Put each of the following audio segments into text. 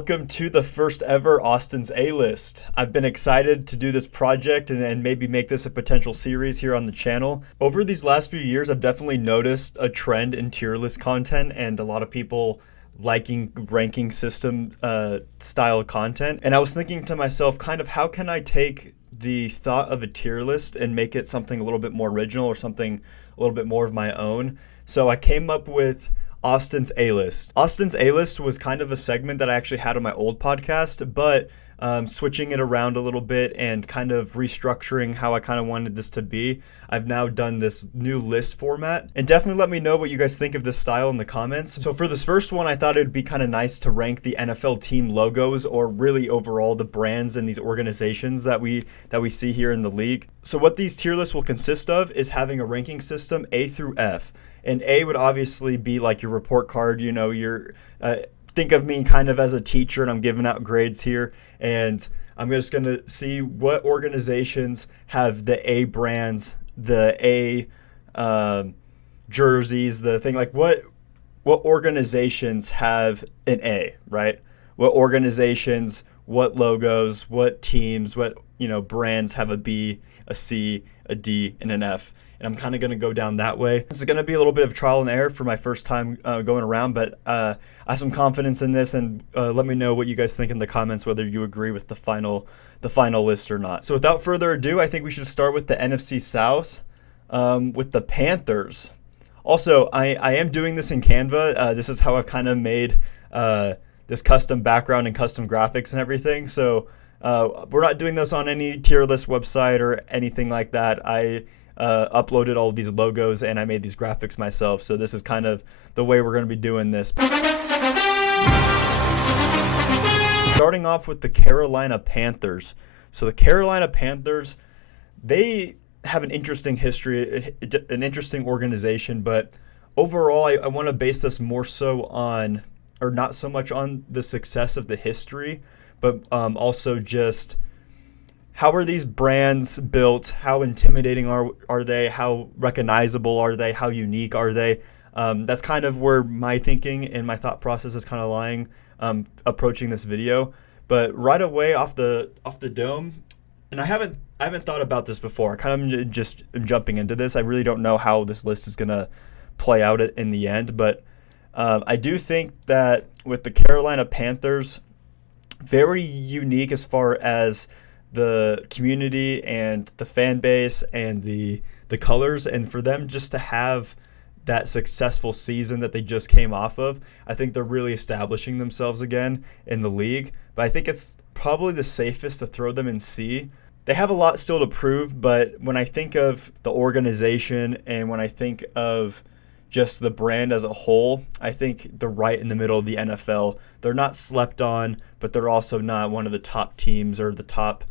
welcome to the first ever Austin's A-List. I've been excited to do this project and maybe make this a potential series here on the channel. Over these last few years, I've definitely noticed a trend in tier list content and a lot of people liking ranking system style content. And I was thinking to myself, kind of how can I take the thought of a tier list and make it something a little bit more original or something a little bit more of my own? So I came up with Austin's A-List. Austin's A-List was kind of a segment that I actually had on my old podcast, but switching it around a little bit and kind of restructuring how I kind of wanted this to be, I've now done this new list format. And definitely let me know what you guys think of this style in the comments. So for this first one, I thought it would be kind of nice to rank the NFL team logos, or really overall the brands and these organizations that we see here in the league. So what these tier lists will consist of is having a ranking system A through F. And A would obviously be like your report card, you know, think of me kind of as a teacher and I'm giving out grades here. And I'm just going to see what organizations have the A brands, the A jerseys, the thing like what organizations have an A, right? What organizations, what logos, what teams, what, brands have a B, a C, a D, and an F. And I'm kind of going to go down that way. This is going to be a little bit of trial and error for my first time going around, but I have some confidence in this, and let me know what you guys think in the comments, whether you agree with the final list or not. So without further ado, I think we should start with the NFC South with the Panthers. Also, I am doing this in Canva. This is how I kind of made this custom background and custom graphics and everything. So we're not doing this on any tier list website or anything like that. I uploaded all of these logos and I made these graphics myself. So this is kind of the way we're going to be doing this. Starting off with the Carolina Panthers. So the Carolina Panthers, they have an interesting history, an interesting organization, but overall I want to base this more so on, or not so much on the success of the history, but also just how are these brands built? How intimidating are they? How recognizable are they? How unique are they? That's kind of where my thinking and my thought process is kind of lying approaching this video. But right away off the dome, and I haven't thought about this before. I kind of just am jumping into this. I really don't know how this list is gonna play out in the end, but I do think that with the Carolina Panthers, very unique as far as the community and the fan base and the colors, and for them just to have that successful season that they just came off of, I think they're really establishing themselves again in the league. But I think it's probably the safest to throw them in C. They have a lot still to prove, but when I think of the organization and when I think of just the brand as a whole, I think they're right in the middle of the NFL. They're not slept on, but they're also not one of the top teams or the top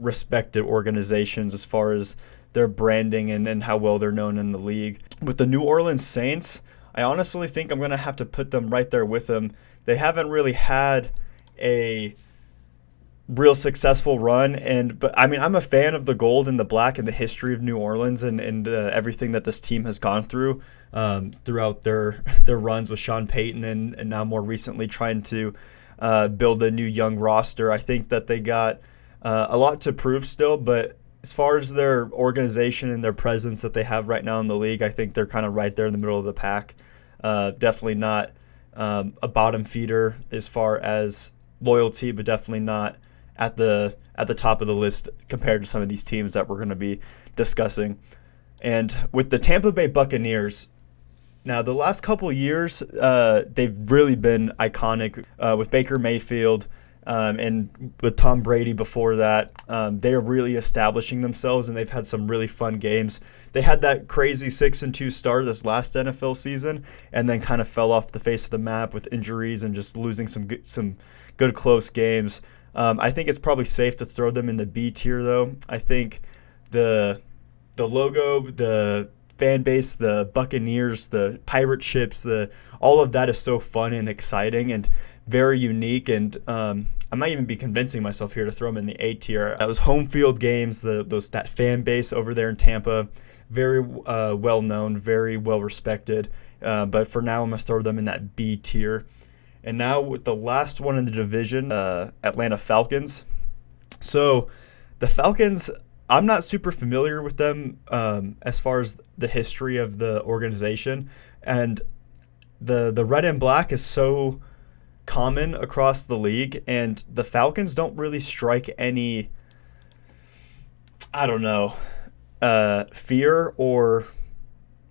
respected organizations as far as their branding and how well they're known in the league. With the New Orleans Saints, I honestly think I'm going to have to put them right there with them. They haven't really had a real successful run, but I mean, I'm a fan of the gold and the black and the history of New Orleans and everything that this team has gone through throughout their runs with Sean Payton and now more recently trying to build a new young roster. I think that they got a lot to prove still, but as far as their organization and their presence that they have right now in the league, I think they're kind of right there in the middle of the pack. Definitely not a bottom feeder as far as loyalty, but definitely not at the top of the list compared to some of these teams that we're going to be discussing. And with the Tampa Bay Buccaneers, now the last couple of years, they've really been iconic with Baker Mayfield. And with Tom Brady before that, they are really establishing themselves, and they've had some really fun games. They had that crazy 6-2 start this last NFL season, and then kind of fell off the face of the map with injuries and just losing some good close games. I think it's probably safe to throw them in the B tier, though. I think the logo, the fan base, the Buccaneers, the pirate ships, all of that is so fun and exciting and very unique, and I might even be convincing myself here to throw them in the A tier. Those home field games, that fan base over there in Tampa, very well known, very well respected. But for now, I'm gonna throw them in that B tier. And now with the last one in the division, Atlanta Falcons. So the Falcons, I'm not super familiar with them as far as the history of the organization. And the red and black is so common across the league, and the Falcons don't really strike any, I don't know, fear or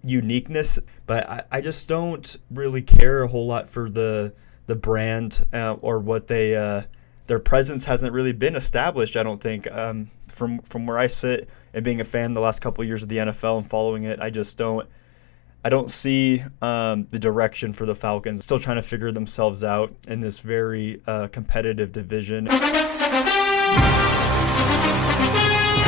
uniqueness, but I just don't really care a whole lot for the brand or what their presence hasn't really been established. I don't think from where I sit and being a fan the last couple of years of the NFL and following it, I don't see the direction for the Falcons. Still trying to figure themselves out in this very competitive division.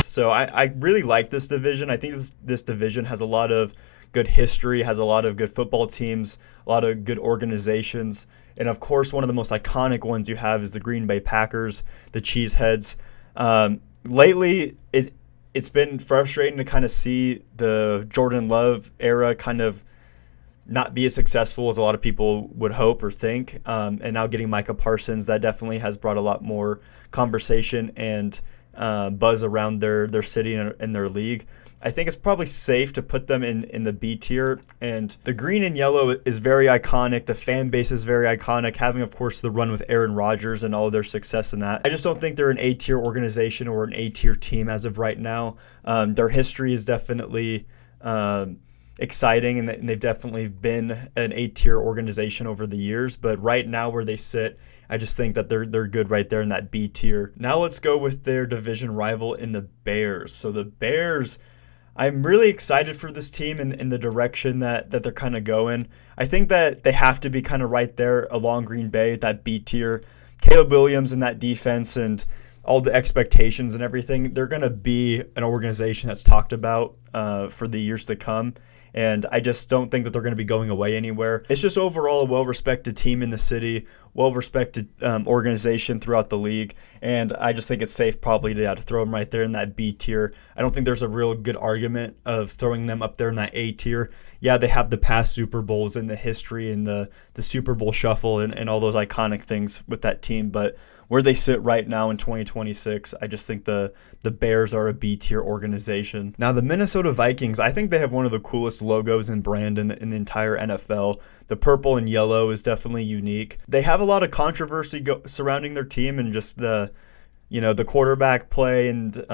So I really like this division. I think this division has a lot of good history, has a lot of good football teams, a lot of good organizations. And, of course, one of the most iconic ones you have is the Green Bay Packers, the Cheeseheads. Lately, it's been frustrating to kind of see the Jordan Love era kind of not be as successful as a lot of people would hope or think. And now getting Micah Parsons, that definitely has brought a lot more conversation and buzz around their city and their league. I think it's probably safe to put them in the B tier. And the green and yellow is very iconic. The fan base is very iconic, having, of course, the run with Aaron Rodgers and all of their success in that. I just don't think they're an A tier organization or an A tier team as of right now. Their history is definitely exciting, and they've definitely been an A tier organization over the years. But right now where they sit, I just think that they're good right there in that B tier. Now let's go with their division rival in the Bears. So the Bears, I'm really excited for this team in the direction that they're kind of going. I think that they have to be kind of right there along Green Bay, that B tier. Caleb Williams and that defense and all the expectations and everything, they're going to be an organization that's talked about for the years to come. And I just don't think that they're going to be going away anywhere. It's just overall a well-respected team in the city, well-respected organization throughout the league. And I just think it's safe probably to throw them right there in that B tier. I don't think there's a real good argument of throwing them up there in that A tier. Yeah, they have the past Super Bowls and the history and the Super Bowl shuffle and all those iconic things with that team. But where they sit right now in 2026, I just think the Bears are a B tier organization. Now, the Minnesota Vikings, I think they have one of the coolest logos and brand in the entire NFL. The purple and yellow is definitely unique. They have a lot of controversy surrounding their team and just the quarterback play and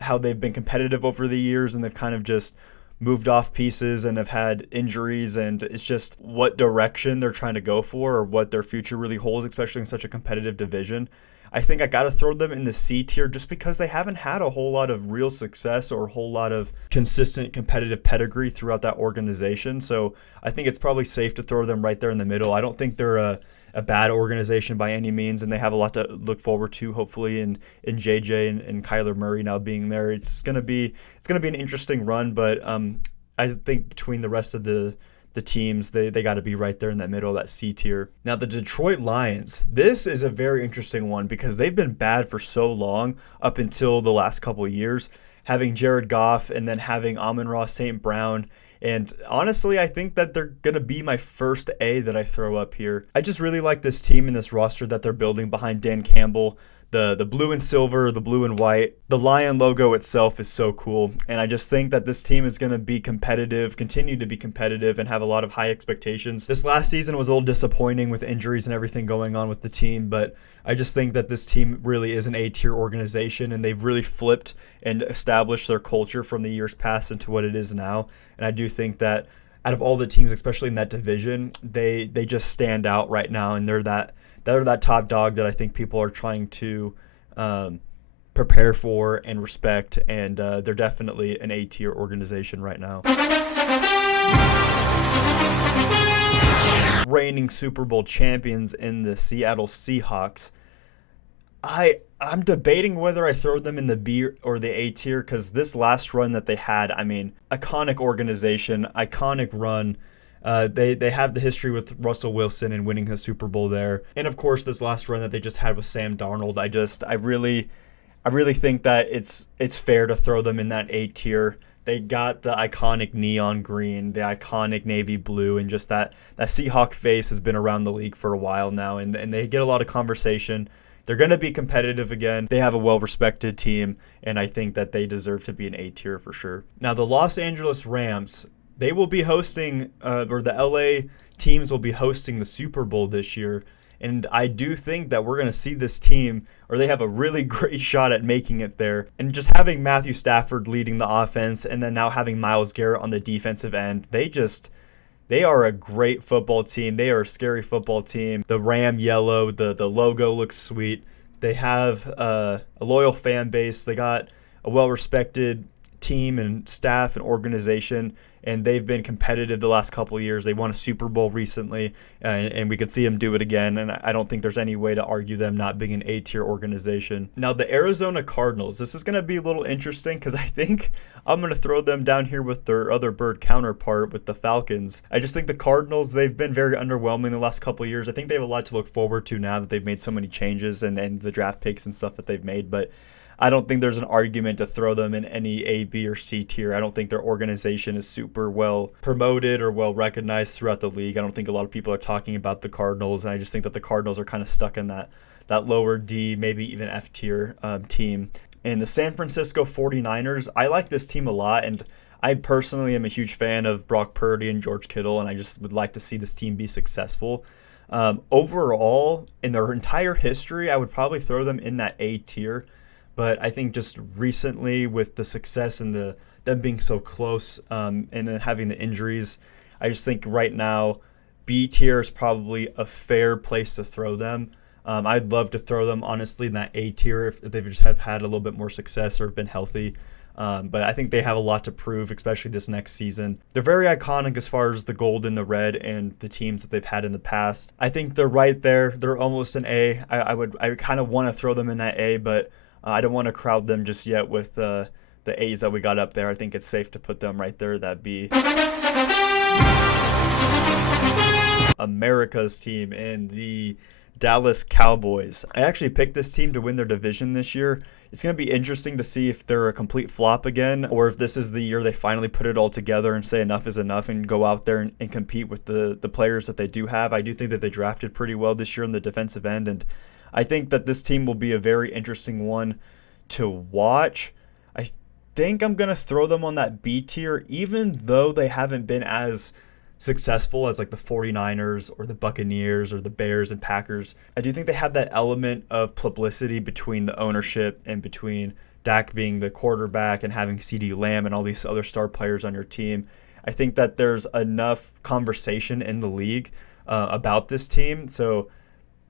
how they've been competitive over the years, and they've kind of just moved off pieces and have had injuries, and it's just what direction they're trying to go for or what their future really holds, especially in such a competitive division. I think I got to throw them in the C tier just because they haven't had a whole lot of real success or a whole lot of consistent competitive pedigree throughout that organization. So I think it's probably safe to throw them right there in the middle. I don't think they're a bad organization by any means, and they have a lot to look forward to, hopefully, in JJ and Kyler Murray now being there. It's gonna be an interesting run, but I think between the rest of the teams, they got to be right there in that middle, that C tier. Now, the Detroit Lions, this is a very interesting one because they've been bad for so long up until the last couple of years, having Jared Goff and then having Amon-Ra St. Brown. And honestly, I think that they're going to be my first A that I throw up here. I just really like this team and this roster that they're building behind Dan Campbell. The blue and silver, the blue and white. The lion logo itself is so cool. And I just think that this team is going to be competitive, continue to be competitive, and have a lot of high expectations. This last season was a little disappointing with injuries and everything going on with the team, but I just think that this team really is an A-tier organization, and they've really flipped and established their culture from the years past into what it is now. And I do think that out of all the teams, especially in that division, they just stand out right now, and they're that top dog that I think people are trying to prepare for and respect, and they're definitely an A-tier organization right now. Reigning Super Bowl champions in the Seattle Seahawks. I'm debating whether I throw them in the B or the A tier because this last run that they had, I mean, iconic organization, iconic run. They have the history with Russell Wilson and winning the Super Bowl there. And of course, this last run that they just had with Sam Darnold, I really think that it's fair to throw them in that A tier. They got the iconic neon green, the iconic navy blue, and just that Seahawk face has been around the league for a while now, and they get a lot of conversation. They're going to be competitive again. They have a well-respected team, and I think that they deserve to be an A tier for sure. Now, the Los Angeles Rams, they will be hosting, or the LA teams will be hosting the Super Bowl this year. And I do think that we're going to see this team, or they have a really great shot at making it there. And just having Matthew Stafford leading the offense and then now having Myles Garrett on the defensive end, they are a great football team. They are a scary football team. The Ram yellow, the logo looks sweet. They have a loyal fan base. They got a well-respected team and staff and organization, and they've been competitive the last couple of years. They won a Super Bowl recently, and we could see them do it again, and I don't think there's any way to argue them not being an A-tier organization. Now, the Arizona Cardinals, this is going to be a little interesting because I think I'm going to throw them down here with their other bird counterpart with the Falcons. I just think the Cardinals, they've been very underwhelming the last couple of years. I think they have a lot to look forward to now that they've made so many changes and the draft picks and stuff that they've made, but I don't think there's an argument to throw them in any A, B, or C tier. I don't think their organization is super well promoted or well recognized throughout the league. I don't think a lot of people are talking about the Cardinals, and I just think that the Cardinals are kind of stuck in that lower D, maybe even F tier team. And the San Francisco 49ers, I like this team a lot, and I personally am a huge fan of Brock Purdy and George Kittle, and I just would like to see this team be successful. Overall, in their entire history, I would probably throw them in that A tier. But I think just recently with the success and them being so close and then having the injuries, I just think right now B tier is probably a fair place to throw them. I'd love to throw them, honestly, in that A tier if they just have had a little bit more success or have been healthy. But I think they have a lot to prove, especially this next season. They're very iconic as far as the gold and the red and the teams that they've had in the past. I think they're right there. They're almost an A. I kind of want to throw them in that A, but I don't want to crowd them just yet with the A's that we got up there. I think it's safe to put them right there. That'd be America's team and the Dallas Cowboys. I actually picked this team to win their division this year. It's going to be interesting to see if they're a complete flop again, or if this is the year they finally put it all together and say enough is enough and go out there and compete with the players that they do have. I do think that they drafted pretty well this year on the defensive end, and I think that this team will be a very interesting one to watch. I think I'm going to throw them on that B tier, even though they haven't been as successful as like the 49ers or the Buccaneers or the Bears and Packers. I do think they have that element of publicity between the ownership and between Dak being the quarterback and having CeeDee Lamb and all these other star players on your team. I think that there's enough conversation in the league about this team. So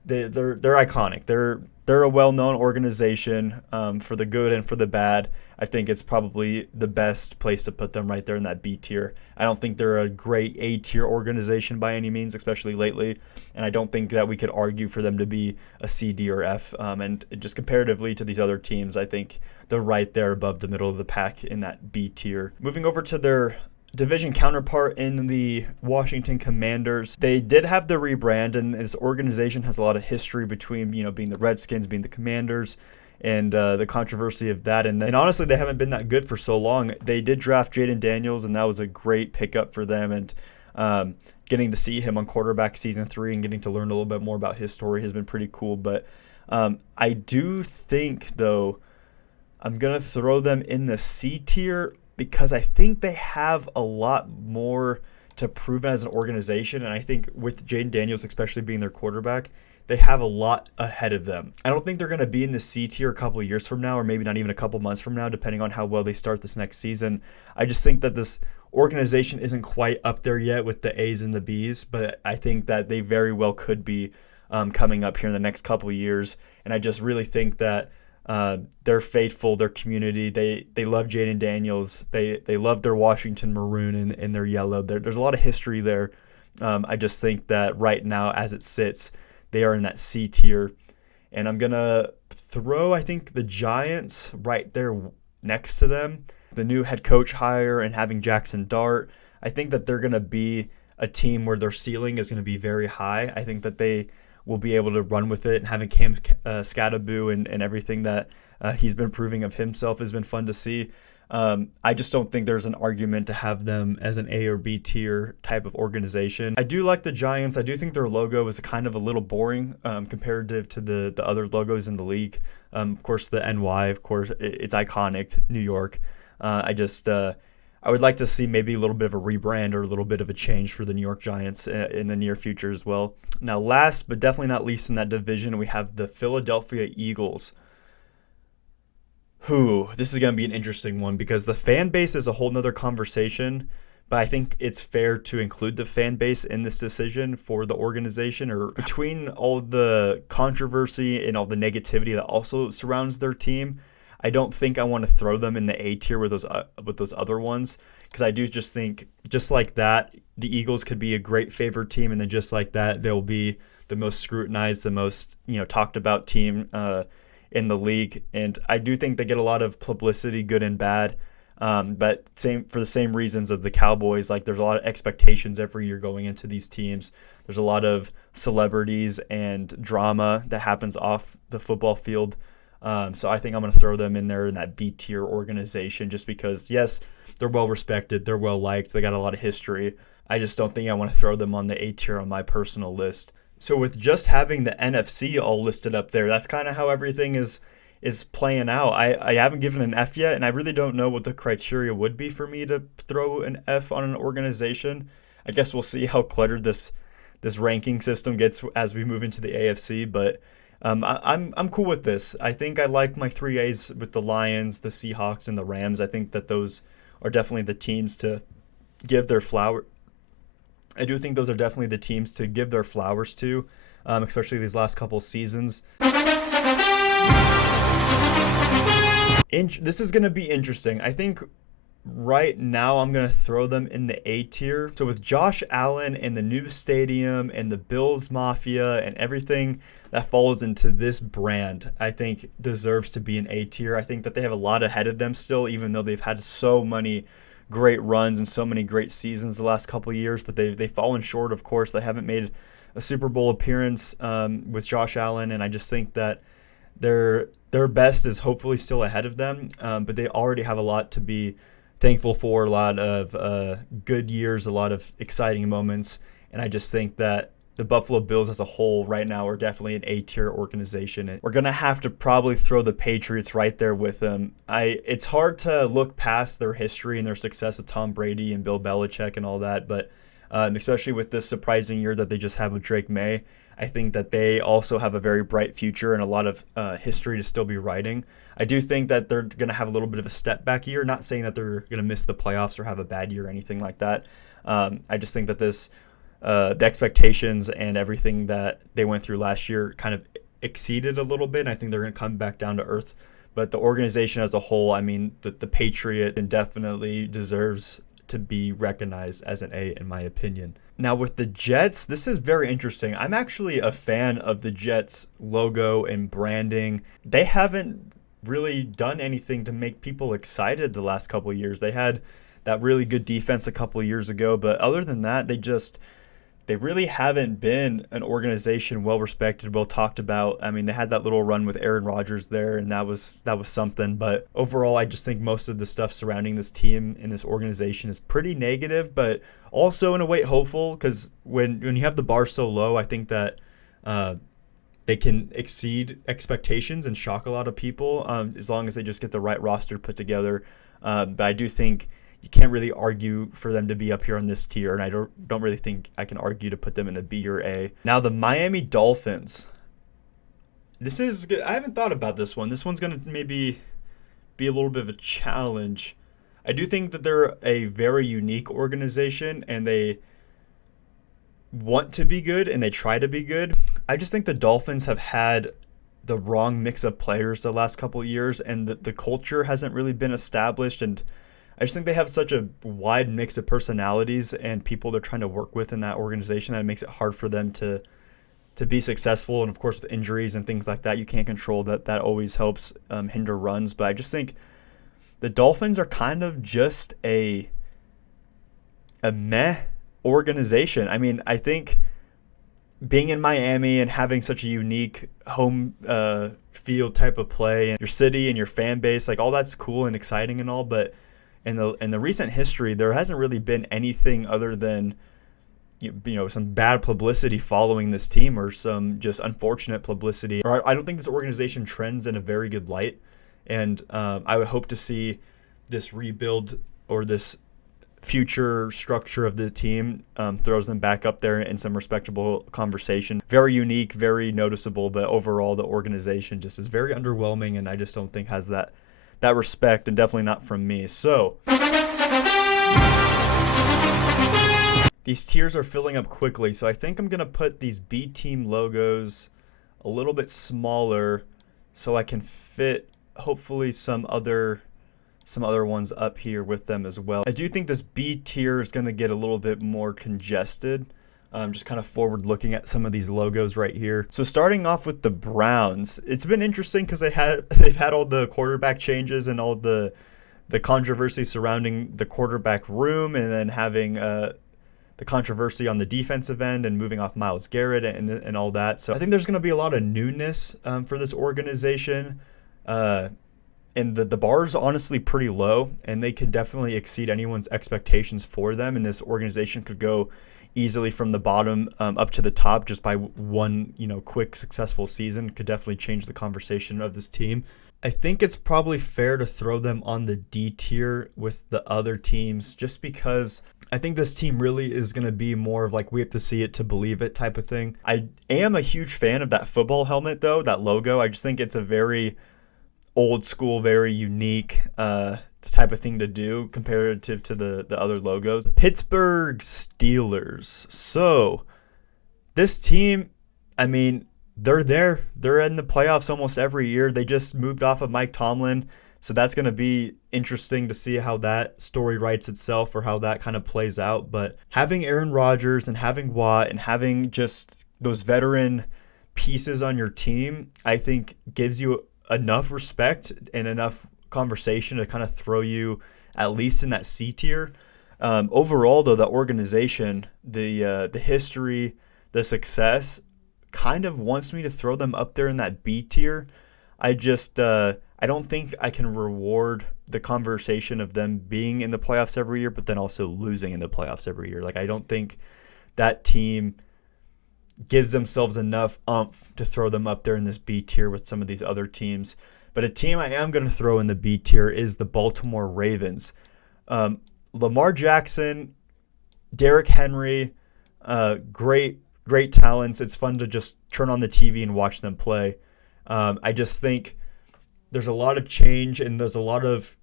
they're iconic. They're a well-known organization for the good and for the bad. I think it's probably the best place to put them right there in that B tier. I don't think they're a great A tier organization by any means, especially lately. And I don't think that we could argue for them to be a C, D, or F. And just comparatively to these other teams, I think they're right there above the middle of the pack in that B tier. Moving over to their division counterpart in the Washington Commanders, they did have the rebrand, and this organization has a lot of history between, being the Redskins, being the Commanders, and the controversy of that. And honestly, they haven't been that good for so long. They did draft Jaden Daniels, and that was a great pickup for them. And getting to see him on quarterback season 3 and getting to learn a little bit more about his story has been pretty cool. But I do think, though, I'm going to throw them in the C tier because I think they have a lot more to prove as an organization. And I think with Jaden Daniels, especially being their quarterback, they have a lot ahead of them. I don't think they're going to be in the C tier a couple of years from now, or maybe not even a couple months from now, depending on how well they start this next season. I just think that this organization isn't quite up there yet with the A's and the B's, but I think that they very well could be coming up here in the next couple of years. And I just really think that they're faithful, their community. They love Jaden Daniels. They love their Washington maroon and their yellow. There's a lot of history there. I just think that right now, as it sits, they are in that C tier. And I'm going to throw, I think, the Giants right there next to them. The new head coach hire and having Jackson Dart, I think that they're going to be a team where their ceiling is going to be very high. I think that they will be able to run with it, and having Cam Skattebo and everything that he's been proving of himself has been fun to see. I just don't think there's an argument to have them as an A or B tier type of organization. I do like the Giants. I do think their logo is kind of a little boring comparative to the other logos in the league. Of course, the NY, of course, it's iconic, New York. I would like to see maybe a little bit of a rebrand or a little bit of a change for the New York Giants in the near future as well. Now, last but definitely not least in that division, we have the Philadelphia Eagles. This is going to be an interesting one because the fan base is a whole nother conversation, but I think it's fair to include the fan base in this decision for the organization, or between all the controversy and all the negativity that also surrounds their team. I don't think I want to throw them in the A tier with those other ones, because I do just think, just like that, the Eagles could be a great favorite team, and then just like that, they'll be the most scrutinized, the most talked about team in the league. And I do think they get a lot of publicity, good and bad. But for the same reasons as the Cowboys, like there's a lot of expectations every year going into these teams. There's a lot of celebrities and drama that happens off the football field. So I think I'm going to throw them in there in that B tier organization, just because, yes, they're well respected, they're well liked, they got a lot of history. I just don't think I want to throw them on the A tier on my personal list. So with just having the NFC all listed up there, that's kind of how everything is playing out. I haven't given an F yet, and I really don't know what the criteria would be for me to throw an F on an organization. I guess we'll see how cluttered this ranking system gets as we move into the AFC, but I'm cool with this. I think I like my 3As with the Lions, the Seahawks, and the Rams. I think that those are definitely the teams to give their flower. I do think those are definitely the teams to give their flowers to, especially these last couple seasons. This is going to be interesting. I think right now I'm going to throw them in the A tier. So with Josh Allen and the new stadium and the Bills Mafia and everything that falls into this brand, I think deserves to be an A tier. I think that they have a lot ahead of them still, even though they've had so many great runs and so many great seasons the last couple of years, but they've fallen short, of course. They haven't made a Super Bowl appearance with Josh Allen, and I just think that their best is hopefully still ahead of them, but they already have a lot to be thankful for, a lot of good years, a lot of exciting moments, and I just think that the Buffalo Bills as a whole right now are definitely an A-tier organization. And we're going to have to probably throw the Patriots right there with them. It's hard to look past their history and their success with Tom Brady and Bill Belichick and all that, but especially with this surprising year that they just had with Drake May, I think that they also have a very bright future and a lot of history to still be writing. I do think that they're going to have a little bit of a step back year, not saying that they're going to miss the playoffs or have a bad year or anything like that. I just think that the expectations and everything that they went through last year kind of exceeded a little bit, and I think they're going to come back down to earth. But the organization as a whole, I mean, the Patriot definitely deserves to be recognized as an A, in my opinion. Now with the Jets, this is very interesting. I'm actually a fan of the Jets logo and branding. They haven't really done anything to make people excited the last couple of years. They had that really good defense a couple of years ago, but other than that, they really haven't been an organization well respected, well talked about. I mean, they had that little run with Aaron Rodgers there, and that was something. But overall, I just think most of the stuff surrounding this team and this organization is pretty negative, but also in a way hopeful, because when you have the bar so low, I think that they can exceed expectations and shock a lot of people as long as they just get the right roster put together. But I do think you can't really argue for them to be up here on this tier, and I don't really think I can argue to put them in the B or A. Now the Miami Dolphins. This is good. I haven't thought about this one. This one's going to maybe be a little bit of a challenge. I do think that they're a very unique organization, and they want to be good, and they try to be good. I just think the Dolphins have had the wrong mix of players the last couple of years, and the culture hasn't really been established, and I just think they have such a wide mix of personalities and people they're trying to work with in that organization that it makes it hard for them to be successful. And of course, with injuries and things like that, you can't control that. That always helps hinder runs. But I just think the Dolphins are kind of just a meh organization. I mean, I think being in Miami and having such a unique home field type of play and your city and your fan base, like all that's cool and exciting and all, but In the recent history, there hasn't really been anything other than some bad publicity following this team, or some just unfortunate publicity. Or I don't think this organization trends in a very good light, and I would hope to see this rebuild or this future structure of the team throws them back up there in some respectable conversation. Very unique, very noticeable, but overall the organization just is very underwhelming, and I just don't think has that respect, and definitely not from me. So these tiers are filling up quickly, so I think I'm going to put these B team logos a little bit smaller so I can fit hopefully some other ones up here with them as well. I do think this B tier is going to get a little bit more congested. Just kind of forward looking at some of these logos right here. So starting off with the Browns, it's been interesting because they've had all the quarterback changes and all the controversy surrounding the quarterback room, and then having the controversy on the defensive end and moving off Myles Garrett and all that. So I think there's going to be a lot of newness for this organization. And the bar is honestly pretty low, and they could definitely exceed anyone's expectations for them. And this organization could go easily from the bottom up to the top just by one, quick successful season. Could definitely change the conversation of this team. I think it's probably fair to throw them on the D tier with the other teams, just because I think this team really is going to be more of like we have to see it to believe it type of thing. I am a huge fan of that football helmet, though, that logo. I just think it's a very old school, very unique type of thing to do comparative to the other logos. Pittsburgh Steelers. So this team, I mean, they're there. They're in the playoffs almost every year. They just moved off of Mike Tomlin. So that's going to be interesting to see how that story writes itself, or how that kind of plays out. But having Aaron Rodgers and having Watt and having just those veteran pieces on your team, I think gives you enough respect and enough conversation to kind of throw you at least in that C tier. Overall, though, the organization, the history, the success kind of wants me to throw them up there in that B tier. I just I don't think I can reward the conversation of them being in the playoffs every year, but then also losing in the playoffs every year. Like, I don't think that team gives themselves enough oomph to throw them up there in this B tier with some of these other teams. But a team I am going to throw in the B tier is the Baltimore Ravens. Lamar Jackson, Derrick Henry, great talents. It's fun to just turn on the TV and watch them play. I just think there's a lot of change, and there's a lot of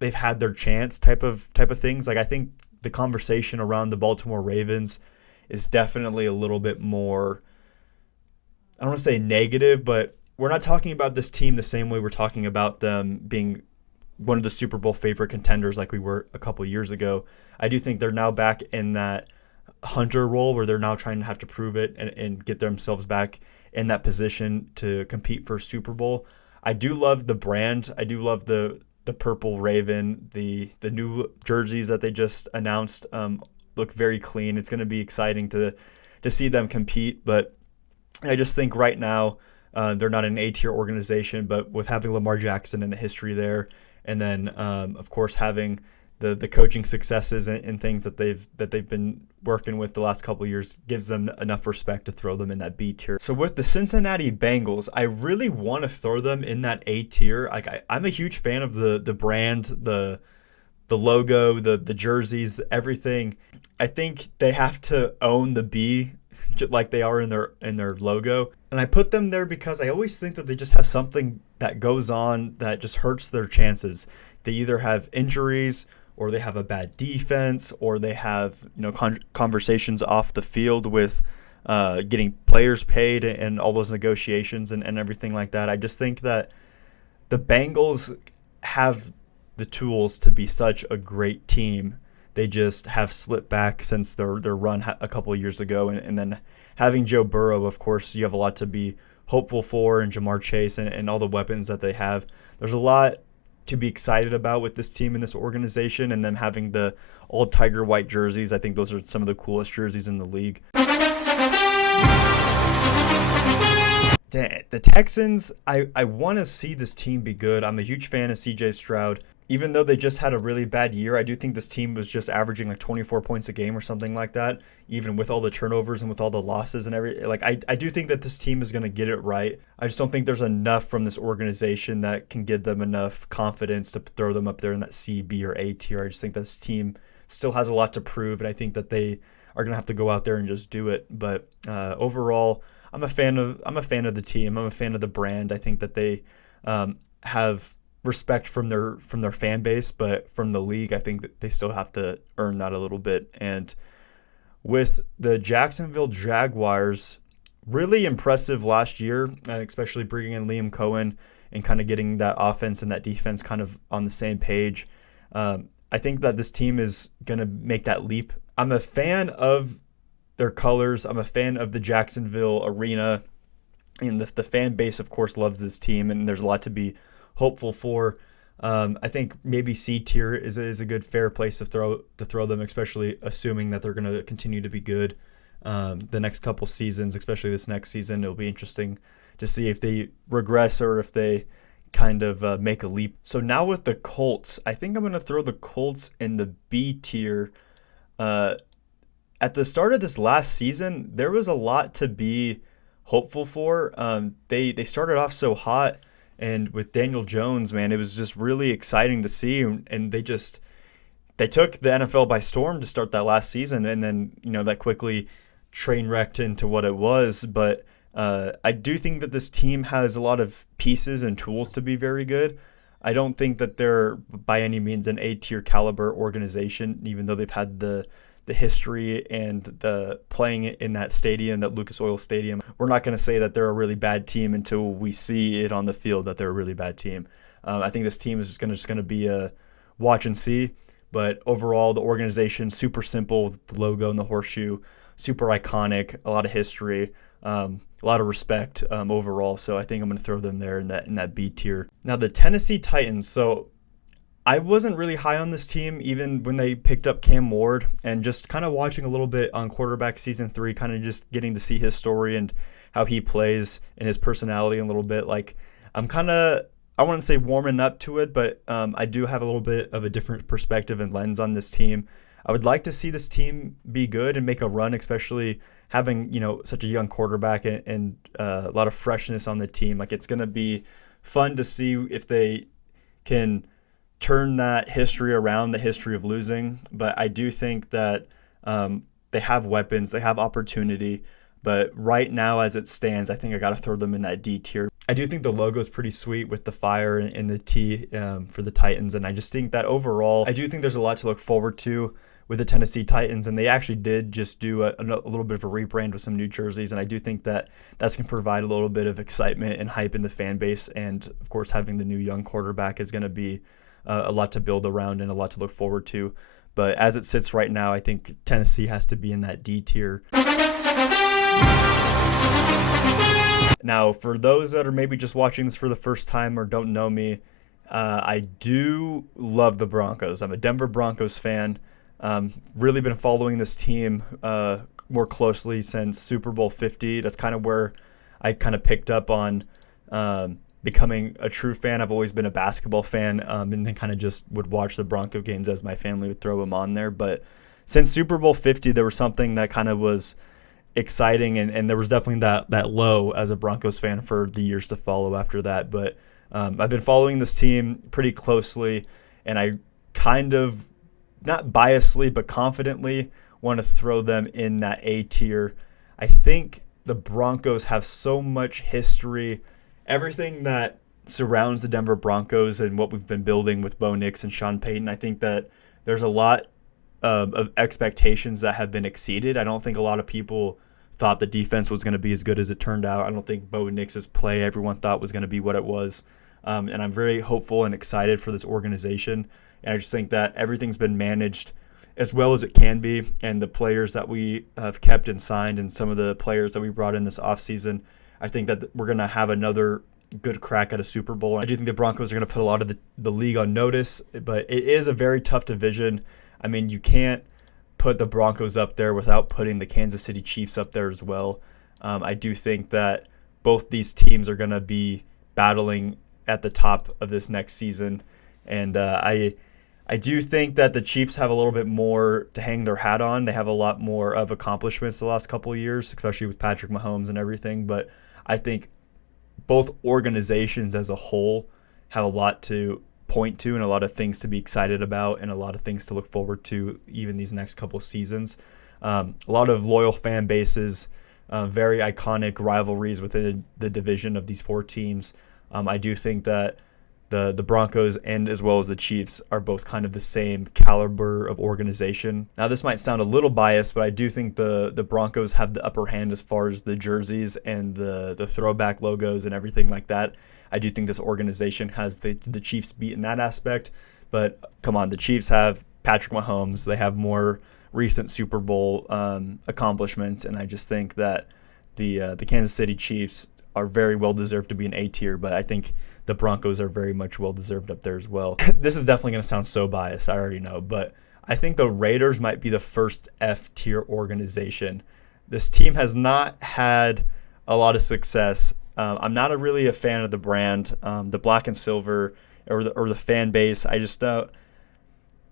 they've had their chance type of things. Like, I think the conversation around the Baltimore Ravens is definitely a little bit more, I don't want to say negative, but we're not talking about this team the same way we're talking about them being one of the Super Bowl favorite contenders like we were a couple years ago. I do think they're now back in that hunter role where they're now trying to have to prove it and get themselves back in that position to compete for a Super Bowl. I do love the brand. I do love the purple raven. The new jerseys that they just announced look very clean. It's going to be exciting to see them compete, but I just think right now they're not an A-tier organization, but with having Lamar Jackson and the history there, and then of course having the coaching successes and things that they've been working with the last couple of years, gives them enough respect to throw them in that B tier. So with the Cincinnati Bengals, I really want to throw them in that A tier. Like, I'm a huge fan of the brand, the logo, the jerseys, everything. I think they have to own the B, like they are in their logo. And I put them there because I always think that they just have something that goes on that just hurts their chances. They either have injuries, or they have a bad defense, or they have conversations off the field with getting players paid and all those negotiations and everything like that. I just think that the Bengals have the tools to be such a great team. They just have slipped back since their run a couple of years ago. And then having Joe Burrow, of course, you have a lot to be hopeful for, and Jamar Chase and all the weapons that they have. There's a lot to be excited about with this team and this organization, and then having the all tiger white jerseys. I think those are some of the coolest jerseys in the league. The Texans, I want to see this team be good. I'm a huge fan of CJ Stroud. even though they just had a really bad year, I do think this team was just averaging like 24 points a game or something like that, even with all the turnovers and with all the losses and every like I do think that this team is going to get it right. I just don't think there's enough from this organization that can give them enough confidence to throw them up there in that C, B, or A tier. I just think this team still has a lot to prove, and I think that they are going to have to go out there and just do it. But overall, I'm a fan of the team. I'm a fan of the brand. I think that they have respect from their fan base, but from the league, I think that they still have to earn that a little bit. And with the Jacksonville Jaguars, really impressive last year, especially bringing in Liam Cohen and kind of getting that offense and that defense kind of on the same page. I think that this team is going to make that leap. I'm a fan of their colors. I'm a fan of the Jacksonville arena, and the fan base, of course, loves this team, and there's a lot to be hopeful for. I think maybe C tier is a good fair place to throw them, especially assuming that they're going to continue to be good the next couple seasons, especially this next season. It'll be interesting to see if they regress or if they kind of make a leap. So now with the Colts, I think I'm going to throw the Colts in the B tier. At the start of this last season, there was a lot to be hopeful for. They started off so hot. And with Daniel Jones, man, it was just really exciting to see. And they took the NFL by storm to start that last season. And then, that quickly train wrecked into what it was. But I do think that this team has a lot of pieces and tools to be very good. I don't think that they're by any means an A-tier caliber organization, even though they've had the history and the playing in that stadium, that Lucas Oil Stadium. We're not going to say that they're a really bad team until we see it on the field that they're a really bad team. I think this team is just going to be a watch and see. But overall, the organization, super simple, the logo and the horseshoe, super iconic, a lot of history, a lot of respect overall. So I think I'm going to throw them there in that B tier. Now the Tennessee Titans. So I wasn't really high on this team even when they picked up Cam Ward, and just kind of watching a little bit on quarterback season 3, kind of just getting to see his story and how he plays and his personality a little bit. Like I wouldn't say warming up to it, but I do have a little bit of a different perspective and lens on this team. I would like to see this team be good and make a run, especially having, such a young quarterback and a lot of freshness on the team. Like it's going to be fun to see if they can turn that history around, the history of losing. But I do think that they have weapons, they have opportunity. But right now, as it stands, I think I got to throw them in that D tier. I do think the logo is pretty sweet with the fire and the T for the Titans. And I just think that overall, I do think there's a lot to look forward to with the Tennessee Titans. And they actually did just do a little bit of a rebrand with some new jerseys. And I do think that that's going to provide a little bit of excitement and hype in the fan base. And of course, having the new young quarterback is going to be a lot to build around and a lot to look forward to. But as it sits right now, I think Tennessee has to be in that D tier. Now, for those that are maybe just watching this for the first time or don't know me, I do love the Broncos. I'm a Denver Broncos fan. Really been following this team more closely since Super Bowl 50. That's kind of where I kind of picked up on becoming a true fan. I've always been a basketball fan, and then kind of just would watch the Bronco games as my family would throw them on there. But since Super Bowl 50, there was something that kind of was exciting, and there was definitely that low as a Broncos fan for the years to follow after that. But I've been following this team pretty closely, and I kind of, not biasly, but confidently want to throw them in that A tier. I think the Broncos have so much history. Everything that surrounds the Denver Broncos and what we've been building with Bo Nix and Sean Payton, I think that there's a lot of expectations that have been exceeded. I don't think a lot of people thought the defense was going to be as good as it turned out. I don't think Bo Nix's play everyone thought was going to be what it was. And I'm very hopeful and excited for this organization. And I just think that everything's been managed as well as it can be. And the players that we have kept and signed and some of the players that we brought in this offseason, I think that we're going to have another good crack at a Super Bowl. I do think the Broncos are going to put a lot of the league on notice, but it is a very tough division. I mean, you can't put the Broncos up there without putting the Kansas City Chiefs up there as well. I do think that both these teams are going to be battling at the top of this next season. And I do think that the Chiefs have a little bit more to hang their hat on. They have a lot more of accomplishments the last couple of years, especially with Patrick Mahomes and everything. But I think both organizations as a whole have a lot to point to and a lot of things to be excited about and a lot of things to look forward to even these next couple of seasons. A lot of loyal fan bases, very iconic rivalries within the division of these four teams. I do think that the Broncos and as well as the Chiefs are both kind of the same caliber of organization. Now, this might sound a little biased, but I do think the Broncos have the upper hand as far as the jerseys and the throwback logos and everything like that. I do think this organization has the Chiefs beat in that aspect. But come on, the Chiefs have Patrick Mahomes. They have more recent Super Bowl accomplishments, and I just think that the Kansas City Chiefs are very well deserved to be an A tier, but I think the Broncos are very much well deserved up there as well. This is definitely going to sound so biased, I already know, but I think the Raiders might be the first F tier organization. This team has not had a lot of success. I'm not really a fan of the brand, the black and silver, or the fan base. I just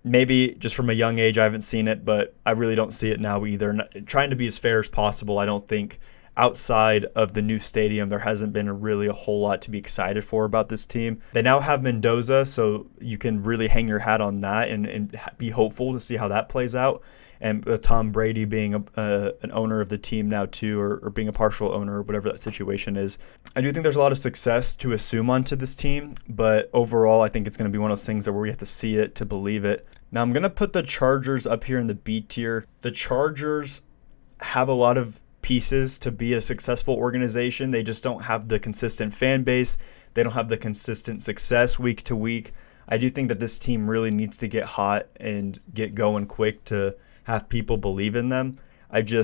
maybe just from a young age I haven't seen it, but I really don't see it now either. Trying to be as fair as possible, I don't think outside of the new stadium there hasn't been really a whole lot to be excited for about this team. They now have Mendoza, so you can really hang your hat on that and be hopeful to see how that plays out. And Tom Brady being an owner of the team now too, or being a partial owner, or whatever that situation is. I do think there's a lot of success to assume onto this team, but overall I think it's going to be one of those things where we have to see it to believe it. Now I'm going to put the Chargers up here in the B tier. The Chargers have a lot of pieces to be a successful organization. They just don't have the consistent fan base. They don't have the consistent success week to week. I do think that this team really needs to get hot and get going quick to have people believe in them. I do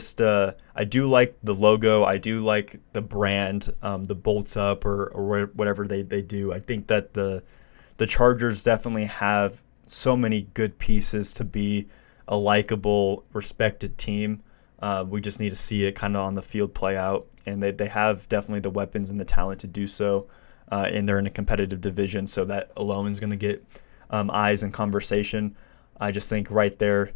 like the logo. I do like the brand, the bolts up or whatever they do. I think that the Chargers definitely have so many good pieces to be a likable, respected team. We just need to see it kind of on the field play out, and they have definitely the weapons and the talent to do so, and they're in a competitive division, so that alone is going to get eyes and conversation. I just think right there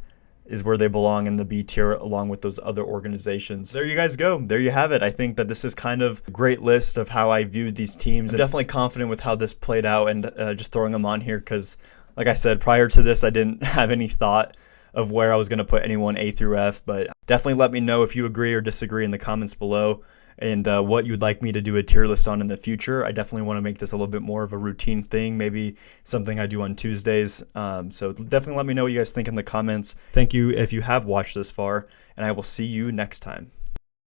is where they belong in the B tier along with those other organizations. There you guys go. There you have it. I think that this is kind of a great list of how I viewed these teams. I'm definitely confident with how this played out and just throwing them on here because, like I said, prior to this, I didn't have any thought of where I was going to put anyone A through F, but definitely let me know if you agree or disagree in the comments below and what you'd like me to do a tier list on in the future. I definitely want to make this a little bit more of a routine thing, maybe something I do on Tuesdays. So definitely let me know what you guys think in the comments. Thank you if you have watched this far, and I will see you next time.